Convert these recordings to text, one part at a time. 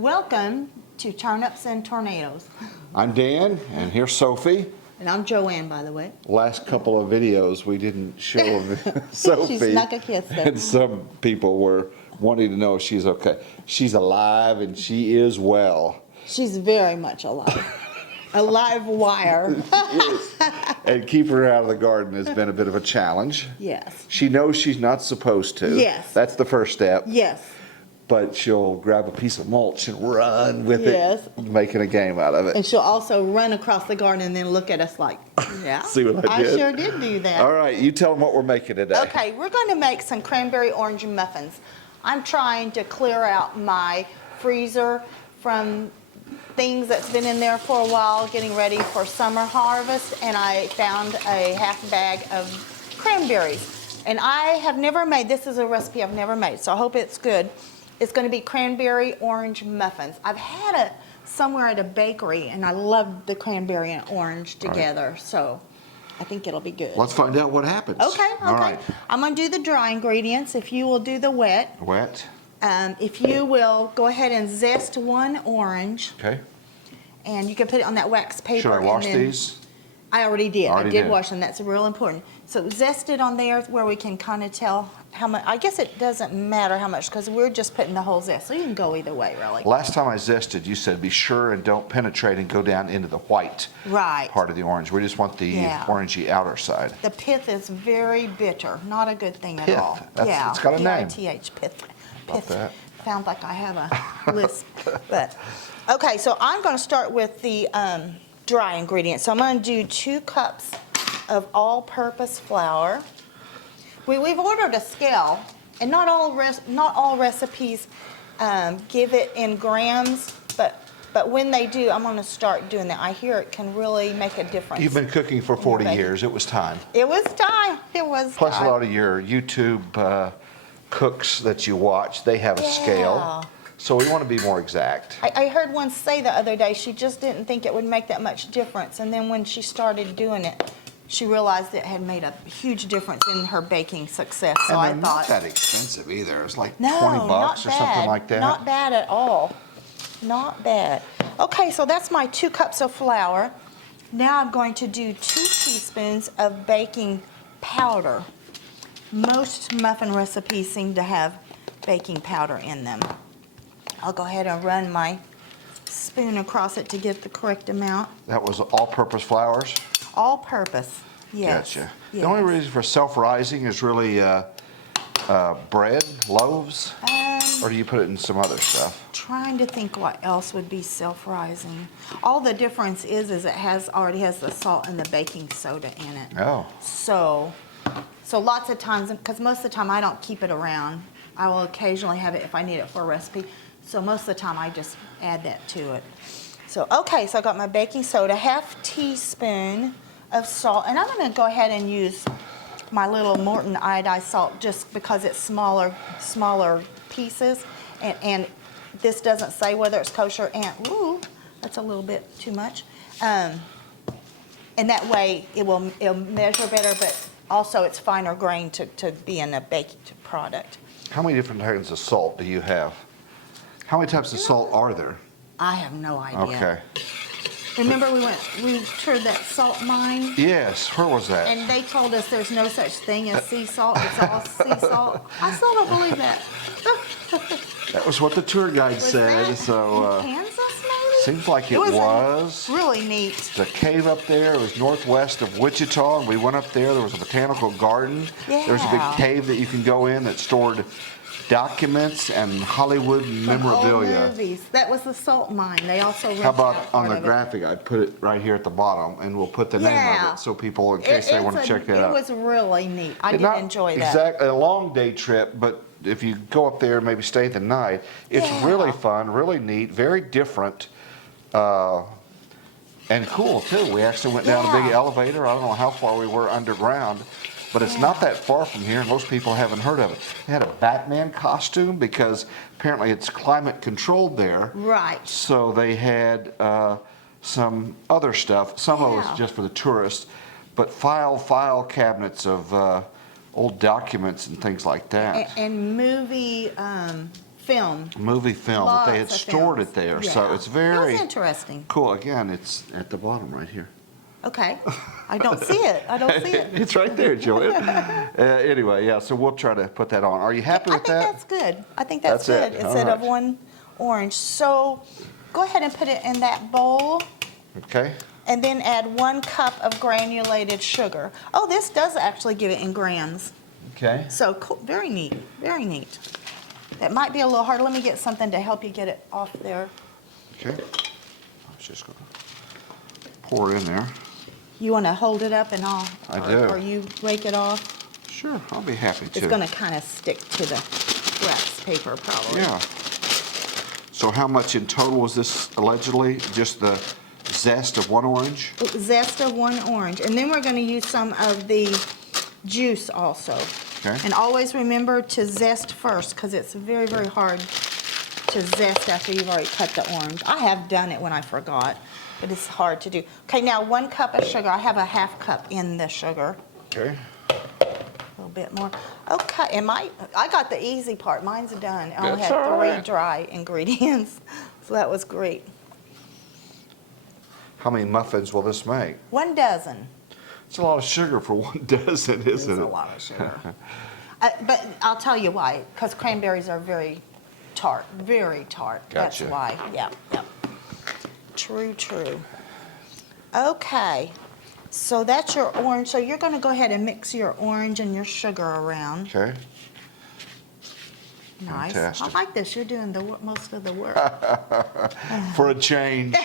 Welcome to Turnips and Tornadoes. I'm Dan, and here's Sophie. And I'm Joanne, by the way. Last couple of videos we didn't show Sophie. She snuck a kiss there. And some people were wanting to know if she's okay. She's alive and she is well. She's very much alive. A live wire. Yes. And keeping her out of the garden has been a bit of a challenge. Yes. She knows she's not supposed to. Yes. That's the first step. Yes. But she'll grab a piece of mulch and run with Yes. it, making a game out of it. And she'll also run across the garden and then look at us like, yeah. See what I did? I sure did do that. All right, you tell them what we're making today. Okay, we're going to make some cranberry orange muffins. I'm trying to clear out my freezer from things that's been in there for a while, getting ready for summer harvest, and I found a half bag of cranberries. And I have never made, this is a recipe I've never made, so I hope it's good. It's going to be cranberry orange muffins. I've had it somewhere at a bakery, and I loved the cranberry and orange together, so I think it'll be good. Let's find out what happens. Okay. All right. I'm going to do the dry ingredients. If you will do the wet. Wet. If you will go ahead and zest one orange. Okay. And you can put it on that wax paper. Should I wash and then, these? I already did. Already I did did. wash them. That's real important. So zest it on there where we can kind of tell how much. I guess it doesn't matter how much because we're just putting the whole zest. So you can go either way, really. Last time I zested, you said be sure and don't penetrate and go down into the white part of the orange. We just want the orangey outer side. The pith is very bitter. Not a good thing Pith. at all. It's got a name. P-I-T-H, pith. About that. Sounds like I have a lisp. But okay, so I'm going to start with the dry ingredients. So I'm going to do 2 cups of all-purpose flour. We've ordered a scale, and not all recipes give it in grams, but when they do, I'm going to start doing that. I hear it can really make a difference. You've been cooking for 40 years. It was time. It was time. It was Plus time. a lot of your YouTube cooks that you watch, they have a scale. So we want to be more exact. I heard one say the other day she just didn't think it would make that much difference, and then when she started doing it, she realized it had made a huge difference in her baking success. So I and thought, not that expensive either. It's like no, 20 bucks or something like that. Not bad at all. Not bad. Okay, so that's my 2 cups of flour. Now I'm going to do 2 teaspoons of baking powder. Most muffin recipes seem to have baking powder in them. I'll go ahead and run my spoon across it to get the correct amount. That was all-purpose flours? All-purpose, yes. Gotcha. Yes. The only reason for self-rising is really bread, loaves, or do you put it in some other stuff? Trying to think what else would be self-rising. All the difference is it already has the salt and the baking soda in it. Oh. So lots of times, because most of the time I don't keep it around. I will occasionally have it if I need it for a recipe. So most of the time I just add that to it. So, okay, so I got my baking soda, 1/2 teaspoon of salt, and I'm going to go ahead and use my little Morton iodized salt just because it's smaller pieces, and this doesn't say whether it's kosher, and ooh, that's a little bit too much. And that way it'll measure better, but also it's finer grain to be in a baked product. How many different kinds of salt do you have? How many types of salt are there? I have no idea. Okay. Remember we toured that salt mine? Yes, where was that? And they told us there's no such thing as sea salt. It's all sea salt. I still don't believe that. That was what the tour guide Was said. that So in Kansas, maybe? seems like it was. Really neat. The cave up there, it was northwest of Wichita, and we went up there. There was a botanical garden. There was a big Yeah. cave that you can go in that stored documents and Hollywood memorabilia. Old movies. That was the salt mine. They also rented How about out on part the of it. graphic? I put it right here at the bottom, and we'll put the name of it so people, in case they want to check that out. It was really neat. I did Not enjoy that. Exactly a long day trip, but if you go up there and maybe stay the night, it's really fun, really neat, very different, and cool too. We actually went down a big elevator. I don't know how far we were underground, but it's not that far from here, and most people haven't heard of it. They had a Batman costume because apparently it's climate controlled there. Right. So they had some other stuff. Some of it was just for the tourists, but file cabinets of old documents and things like that. And movie film. movie film, that they had Lots of stored films. it there. Yeah. So it's That very was interesting. cool. Again, it's at the bottom right here. Okay. I don't see it. I don't see it. It's right there, Joanne. Anyway, yeah, so we'll try to put that on. Are you happy with that? I think that's good. I think that's That's good it. instead All of right. one orange. So go ahead and put it in that bowl Okay. and then add 1 cup of granulated sugar. Oh, this does actually give it in grams. Okay. So cool. Very neat. Very neat. That might be a little hard. Let me get something to help you get it off there. Okay. I was just going to pour it in there. You want to hold it up and I'll, I do. or you rake it off? Sure, I'll be happy to. It's going to kind of stick to the wax paper probably. Yeah. So how much in total was this allegedly? Just the zest of 1 orange? Zest of 1 orange. And then we're going to use some of the juice also. Okay. And always remember to zest first because it's very, very hard to zest after you've already cut the orange. I have done it when I forgot, but it's hard to do. Okay, now 1 cup of sugar. I have a 1/2 cup in the sugar. Okay. A little bit more. Okay, and I got the easy part. Mine's done. I only That's had all 3 right. dry ingredients, so that was great. How many muffins will this make? 1 dozen. It's a lot of sugar for 1 dozen, It's isn't it? a lot of sugar. But I'll tell you why, because cranberries are very tart, very tart. Gotcha. That's why, yeah. True, true. Okay, so that's your orange. So you're going to go ahead and mix your orange and your sugar around. Okay. Nice. Fantastic. I like this. You're doing the most of the work. For a change.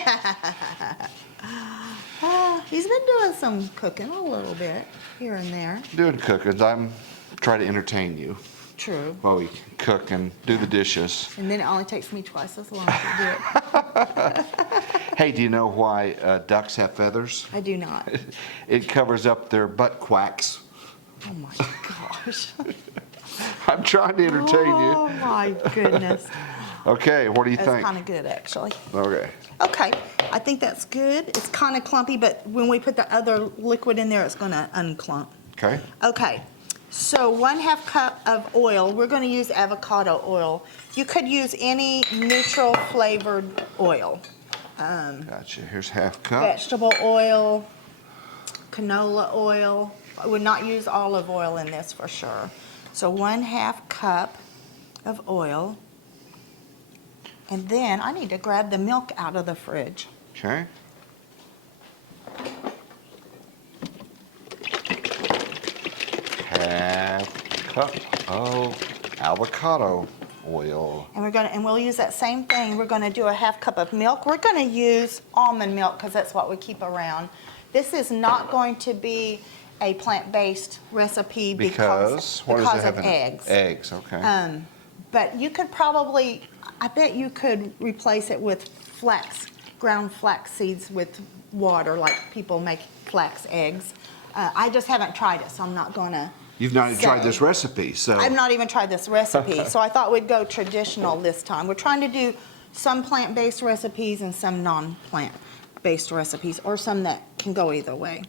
He's been doing some cooking a little bit here and there. Doing cookings. I'm trying to entertain you True. while we cook and do the dishes. And then it only takes me twice as long to do it. Hey, do you know why ducks have feathers? I do not. It covers up their butt quacks. Oh my gosh. I'm trying to entertain Oh you. my goodness. Okay, what do you That's think? kind of good, actually. Okay. Okay, I think that's good. It's kind of clumpy, but when we put the other liquid in there, it's going to unclump. Okay. Okay, so 1/2 cup of oil. We're going to use avocado oil. You could use any neutral flavored oil. Gotcha. Here's 1/2 cup. Vegetable oil, canola oil. I would not use olive oil in this for sure. So 1/2 cup of oil. And then I need to grab the milk out of the fridge. Okay. Half cup of avocado oil. And we'll use that same thing. We're gonna do a 1/2 cup of milk. We're gonna use almond milk because that's what we keep around. This is not going to be a plant-based recipe because What does it have of in it? eggs. Eggs, okay. But you could probably, I bet you could replace it with ground flax seeds with water, like people make flax eggs. I just haven't tried it, so I'm not gonna. You've not even tried say. this recipe, so. I've not even tried this recipe, so I thought we'd go traditional this time. We're trying to do some plant-based recipes and some non-plant-based recipes, or some that can go either way.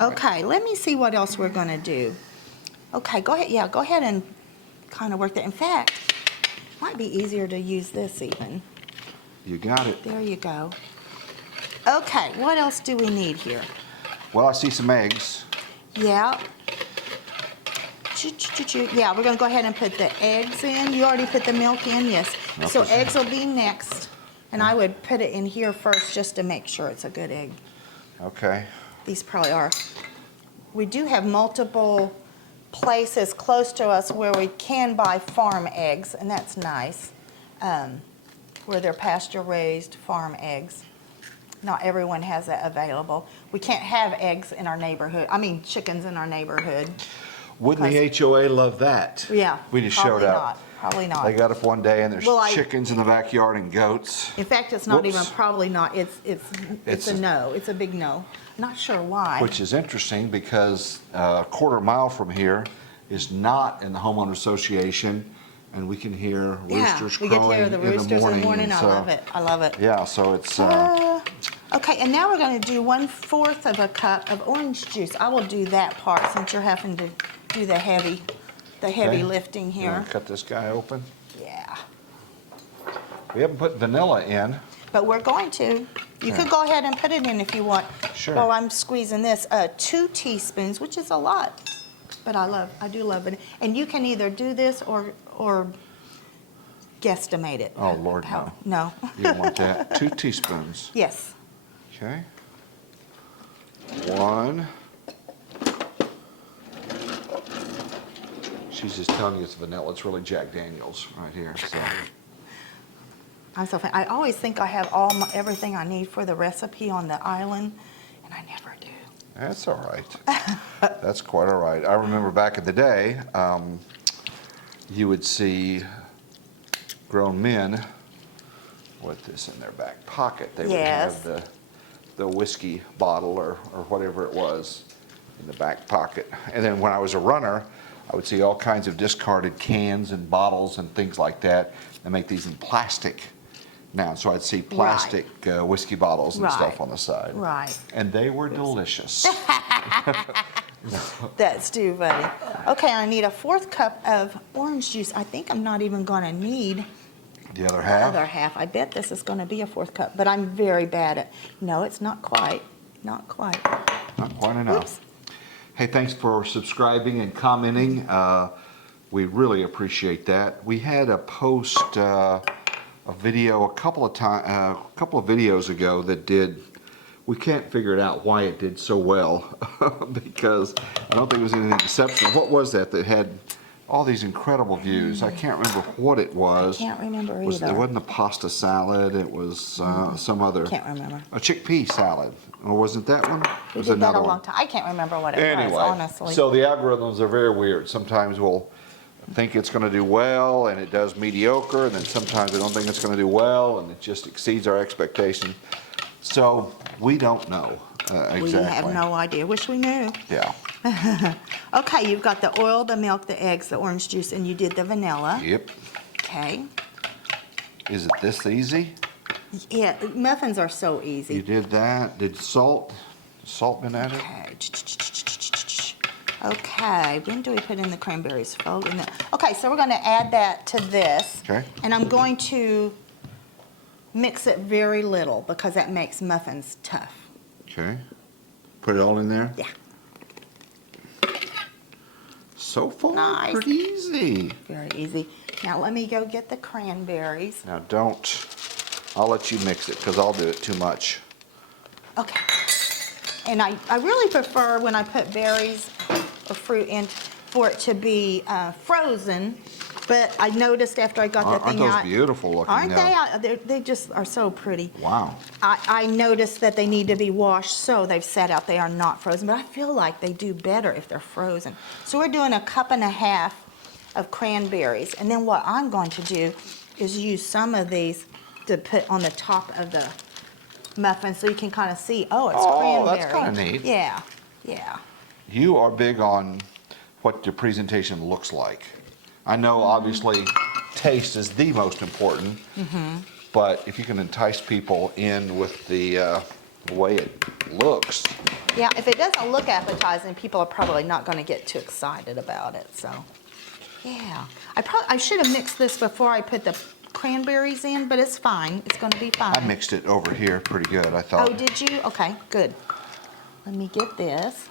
Okay, let me see what else we're gonna do. Okay, go ahead, yeah, go ahead and kind of work that. In fact, it might be easier to use this even. You got it. There you go. Okay, what else do we need here? Well, I see some eggs. Yeah. Yeah, we're gonna go ahead and put the eggs in. You already put the milk in, yes. I'll So put some- eggs will be next. And I would put it in here first just to make sure it's a good egg. Okay. These probably are. We do have multiple places close to us where we can buy farm eggs, and that's nice. Where they're pasture-raised farm eggs. Not everyone has that available. We can't have eggs in our neighborhood, chickens in our neighborhood. Wouldn't the HOA love that? Yeah. We just showed up. Probably not. They got up one day and there's Well, chickens in the backyard and goats. In fact, it's not even Whoops. probably not. It's It's a a- no. It's a big no. Not sure why. Which is interesting because a quarter mile from here is not in the homeowner association, and we can hear roosters we get to crowing hear the roosters in the morning. I so- love it. I love it. Yeah, so it's Okay, and now we're going to do 1/4 of a cup of orange juice. I will do that part since you're having to do the heavy Okay. lifting You here. want to cut this guy open? Yeah. We haven't put vanilla in. But we're going to. You could go ahead and put it in if you want. Sure. While I'm squeezing this, 2 teaspoons, which is a lot, but I do love it. And you can either do this or guesstimate it. Oh, Lord, How? No. You don't want that. 2 teaspoons. Yes. Okay. 1. She's just telling you it's vanilla. It's really Jack Daniels right here. So. I'm so I always think I have everything I need for the recipe on the island, and I never do. That's all right. That's quite all right. I remember back in the day, you would see grown men with this in their back pocket. They would have the whiskey bottle or whatever it was in the back pocket. And then when I was a runner, I would see all kinds of discarded cans and bottles and things like that. They make these in plastic now. So I'd see plastic whiskey bottles and stuff on the side. Right. And they were delicious. That's too funny. Okay, I need a 1/4 cup of orange juice. I think I'm not even going to need The other the half? other half. I bet this is going to be a 1/4 cup, but I'm very bad at. No, it's not quite. Not quite. Not quite enough. Oops. Hey, thanks for subscribing and commenting. We really appreciate that. We had a post a video a couple of videos ago that did. We can't figure it out why it did so well because I don't think it was anything exceptional. What was that had all these incredible views? I can't remember what it was. I can't remember It either. wasn't a pasta salad. It was some other. Can't remember. A chickpea salad. Or wasn't that one? We Was did that another a one? long time. I can't remember what it Anyway, was, honestly. so the algorithms are very weird. Sometimes we'll think it's going to do well and it does mediocre, and then sometimes we don't think it's going to do well and it just exceeds our expectation. So we don't know exactly. We have no idea. Wish we knew. Yeah. Okay, you've got the oil, the milk, the eggs, the orange juice, and you did the vanilla. Yep. Okay. Is it this easy? Yeah, muffins are so easy. You did that. Did salt been added? Okay. Okay, when do we put in the cranberries? Fold in the. Okay, so we're going to add that to this. Okay. And I'm going to mix it very little because that makes muffins tough. Okay. Put it all in there? Yeah. So far, Nice. pretty easy. Very easy. Now let me go get the cranberries. Now I'll let you mix it because I'll do it too much. Okay. And I really prefer when I put berries or fruit in for it to be frozen. But I noticed after I got that Aren't thing those out. beautiful looking? Aren't now? they just are so pretty. Wow. I noticed that they need to be washed, so they've sat out. They are not frozen, but I feel like they do better if they're frozen. So we're doing 1.5 cups of cranberries, and then what I'm going to do is use some of these to put on the top of the muffin so you can kind of see, oh, it's cranberry. That's kind of neat. Yeah, yeah. You are big on what your presentation looks like. I know obviously taste is the most important, but if you can entice people in with the way it looks. Yeah, if it doesn't look appetizing, people are probably not going to get too excited about it, so. Yeah, I should have mixed this before I put the cranberries in, but it's fine. It's going to be fine. I mixed it over here pretty good, I thought. Oh, did you? Okay, good. Let me get this.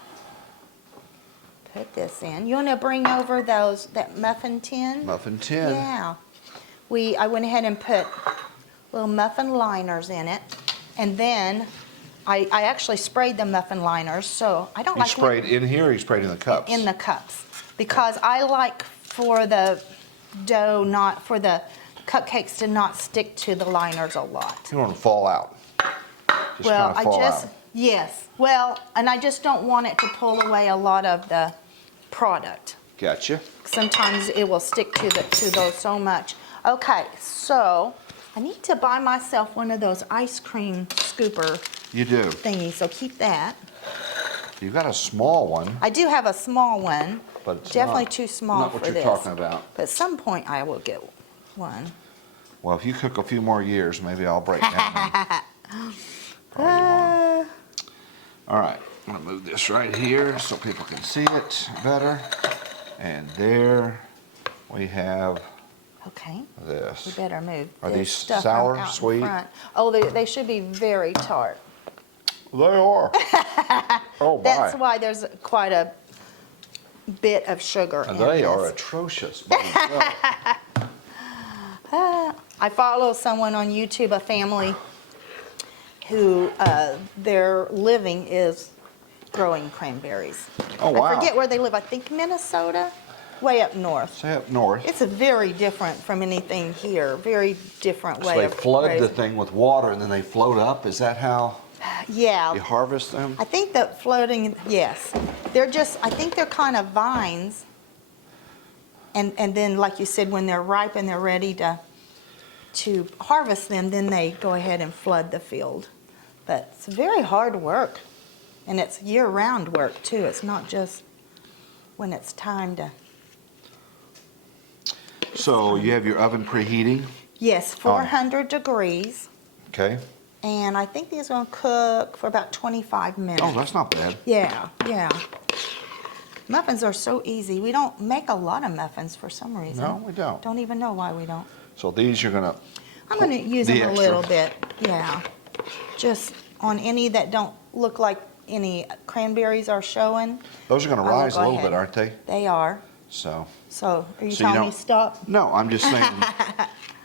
Put this in. You want to bring over that muffin tin? Muffin tin. Yeah. I went ahead and put little muffin liners in it, and then I actually sprayed the muffin liners, so I don't You like sprayed in here or you sprayed in the cups? in the cups because I like for the dough, not for the cupcakes to not stick to the liners a lot. You don't want to fall out. Just Well, kind of fall out. yes. Well, and I just don't want it to pull away a lot of the product. Gotcha. Sometimes it will stick to those so much. Okay, so I need to buy myself one of those ice cream scooper You do. thingies, so keep that. You've got a small one, I do have a small one, but it's definitely not, too small not for what you're this. talking about. But at some point I will get one. Well, if you cook a few more years, maybe I'll break down. Uh, All right, I'm gonna move this right here so people can see it better. And there we have Okay. We This. better move Are this these stuff sour, out in sweet? front. Oh, they should be very tart. They are. Oh my. That's why there's quite a bit of sugar in They this. are atrocious by themselves. I follow someone on YouTube, a family who their living is growing cranberries. Oh, wow. I forget where they live. I think Minnesota, way up north. Say up north. It's a very different from anything here. Very different So way they of flood the raising. thing with water and then they float up? Is that how Yeah. you harvest them? I think that floating, yes. They're just, I think they're kind of vines. And then, like you said, when they're ripe and they're ready to harvest them, then they go ahead and flood the field. But it's very hard work. And it's year-round work, too. It's not just when it's time to. So you have your oven preheating, Yes, 400 degrees. okay? And I think these are going to cook for about 25 minutes. Oh, that's not bad. Yeah, yeah. Muffins are so easy. We don't make a lot of muffins for some reason. No, we don't. Don't even know why we don't. So these you're gonna. I'm going to use the them a extra. little bit, yeah. Just on any that don't look like any cranberries are showing. Those are gonna I will rise a go little ahead. bit, aren't they? They are. So. So are you So you telling me don't- stop? No, I'm just saying.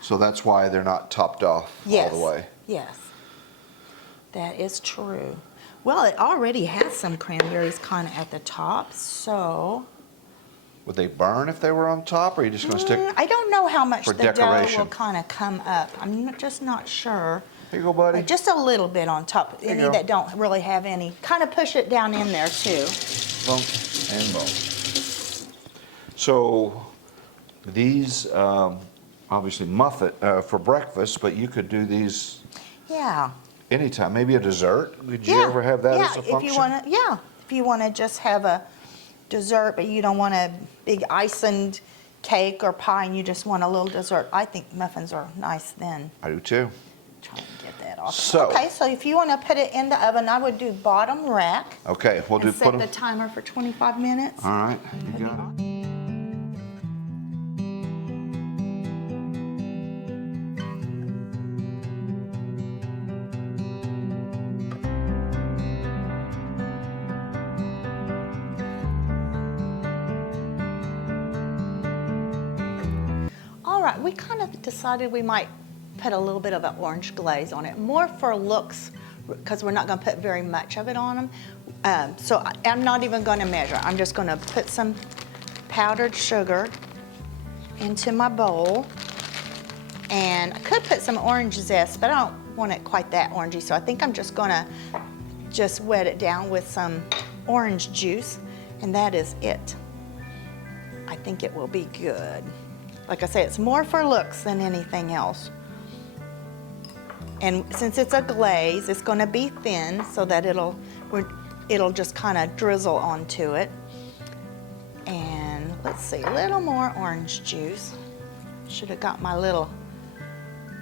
So that's why they're not topped off Yes. all the way. Yes. That is true. Well, it already has some cranberries kind of at the top, so. Would they burn if they were on top, or are you just gonna stick? I don't know how much for the dough decoration. will kind of come up. Just not sure. Here you go, buddy. Just a little bit on top. There you Any go. that don't really have any. Kind of push it down in there too. Boom and boom. So these obviously muffin for breakfast, but you could do these Yeah. anytime. Maybe a dessert. Did you Yeah. ever have that yeah. as a function? If you want to, yeah. If you want to just have a dessert, but you don't want a big iced cake or pie, and you just want a little dessert, I think muffins are nice then. I do too. Try and get that off. So- Okay, so if you want to put it in the oven, I would do bottom rack. Okay, we'll do And put set them. the timer for 25 minutes. All right, you got it. All right, we kind of decided we might put a little bit of an orange glaze on it, more for looks, because we're not going to put very much of it on them. So I'm not even going to measure. I'm just going to put some powdered sugar into my bowl. And I could put some orange zest, but I don't want it quite that orangey, so I think I'm just going to just wet it down with some orange juice, and that is it. I think it will be good. Like I say, it's more for looks than anything else. And since it's a glaze, it's going to be thin so that it'll just kind of drizzle onto it. And let's see, a little more orange juice. Should have got my little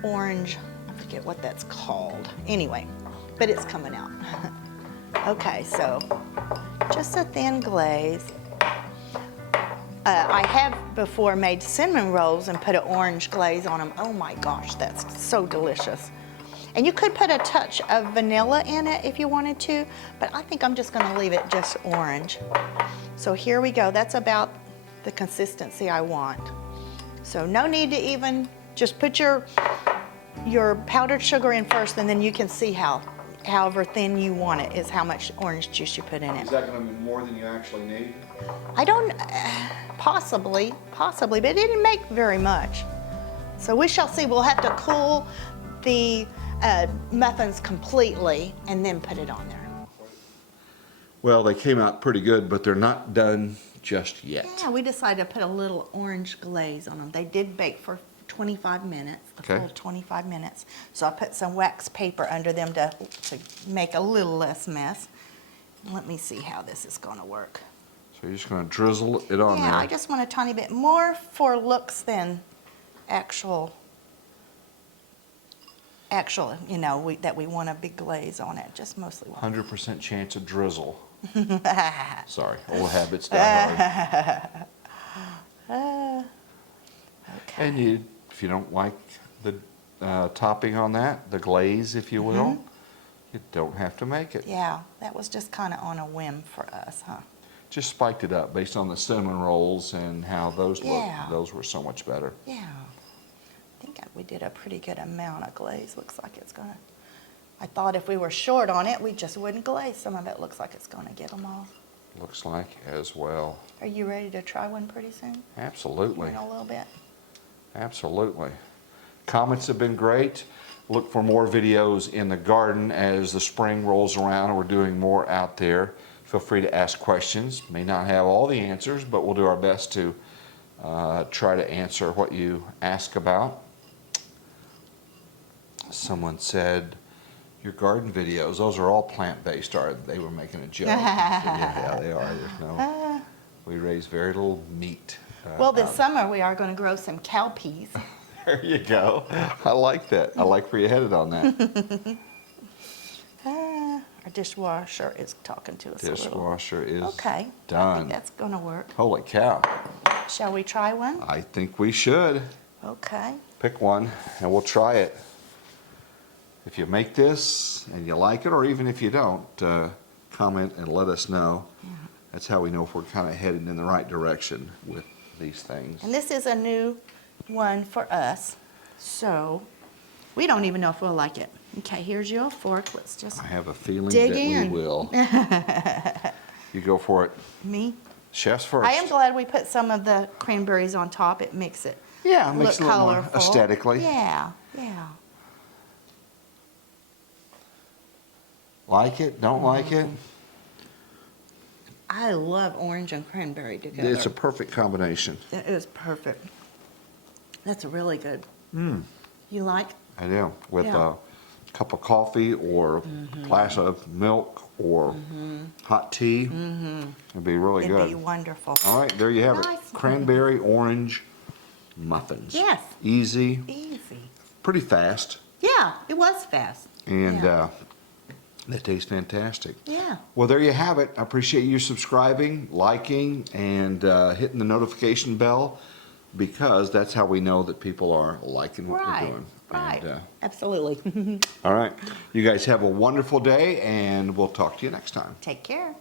orange, I forget what that's called. Anyway, but it's coming out. Okay, so just a thin glaze. I have before made cinnamon rolls and put an orange glaze on them. Oh my gosh, that's so delicious. And you could put a touch of vanilla in it if you wanted to, but I think I'm just gonna leave it just orange. So here we go, that's about the consistency I want. So no need to even, just put your powdered sugar in first, and then you can see however thin you want it is how much orange juice you put in it. Is that going to be more than you actually need? I don't, possibly, but it didn't make very much. So we shall see. We'll have to cool the muffins completely and then put it on there. Well, they came out pretty good, but they're not done just yet. Yeah, we decided to put a little orange glaze on them. They did bake for 25 minutes, the Okay. full 25 minutes. So I put some wax paper under them to make a little less mess. Let me see how this is going to work. So you're just going to drizzle it on Yeah, there. I just want a tiny bit more for looks than actual, you know, that we want a big glaze on it. Just mostly want. 100% chance of drizzle. Sorry, old habits die hard. Okay. And if you don't like the topping on that, the glaze, if you will, you don't have to make it. Yeah, that was just kind of on a whim for us, huh? Just spiked it up based on the cinnamon rolls and how those Yeah. look. Those were so much better. Yeah. I think we did a pretty good amount of glaze. Looks like it's gonna, I thought if we were short on it, we just wouldn't glaze. Some of it looks like it's gonna get them all. Looks like as well. Are you ready to try one pretty soon? Absolutely. In a little bit. Absolutely. Comments have been great. Look for more videos in the garden as the spring rolls around and we're doing more out there. Feel free to ask questions. May not have all the answers, but we'll do our best to try to answer what you ask about. Someone said, your garden videos, those are all plant-based, are they? They were making a joke. Yeah, they are. There's no, we raise very little meat. Well, this summer we are gonna grow some cowpeas. There you go. I like that. I like where you headed on that. Our dishwasher is talking to us a little. Dishwasher is Okay. I done. think that's gonna work. Holy cow. Shall we try one? I think we should. Okay. Pick one and we'll try it. If you make this and you like it, or even if you don't, comment and let us know. That's how we know if we're kind of headed in the right direction with these things. And this is a new one for us, so we don't even know if we'll like it. Okay, here's your fork. Let's just I have a feeling dig that in. we will. You go for it. Me. Chef's first. I am glad we put some of the cranberries on top. It makes it Yeah, it makes look it a little more colorful. aesthetically. Yeah, yeah. Like it? Don't like it? I love orange and cranberry together. It's a perfect combination. It is perfect. That's really good. You like? I do. With Yeah. a cup of coffee or a glass of milk or hot tea. It'd be really It'd good. be wonderful. All right, there you have Nice. it. Cranberry orange muffins. Yes. Easy, Easy. pretty fast, Yeah, it was fast. and Yeah. they taste fantastic. Yeah. Well, there you have it. I appreciate you subscribing, liking, and hitting the notification bell, because that's how we know that people are liking what we're Right. doing. Right. And, Absolutely. all right. You guys have a wonderful day, and we'll talk to you next time. Take care.